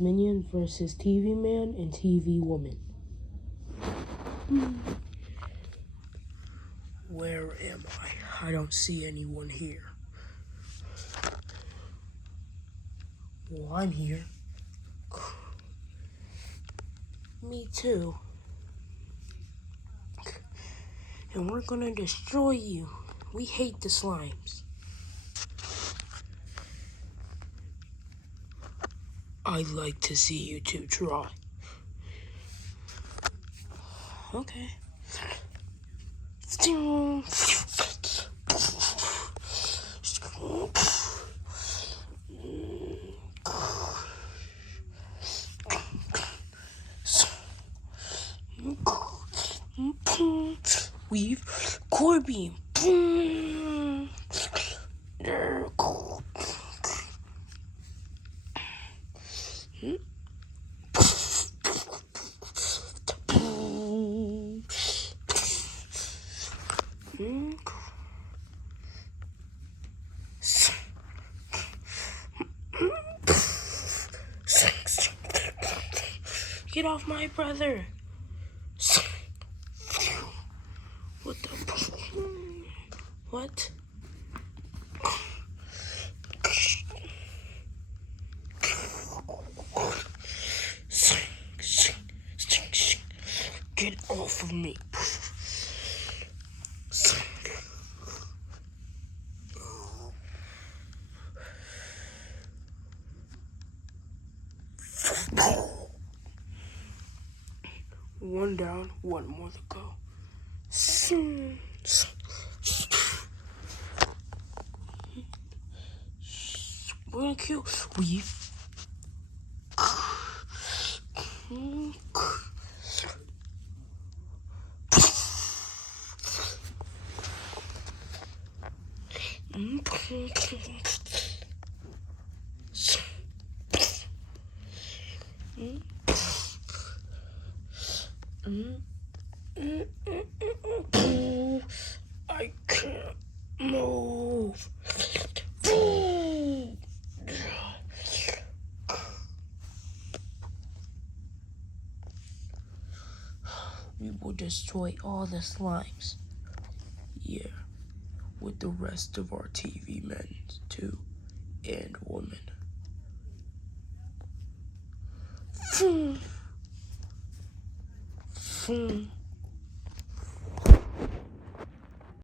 Minion versus TV man and TV woman. Where am I? I don't see anyone here. Well, I'm here. Me too. And we're gonna destroy you. We hate the slimes. I'd like to see you two try. Okay. Weave core beam. Get off my brother. What the? What? Get off of me. One down, one more to go. We're gonna kill. Weave. I can't move. We will destroy all the slimes. Yeah, with the rest of our TV men too, and women.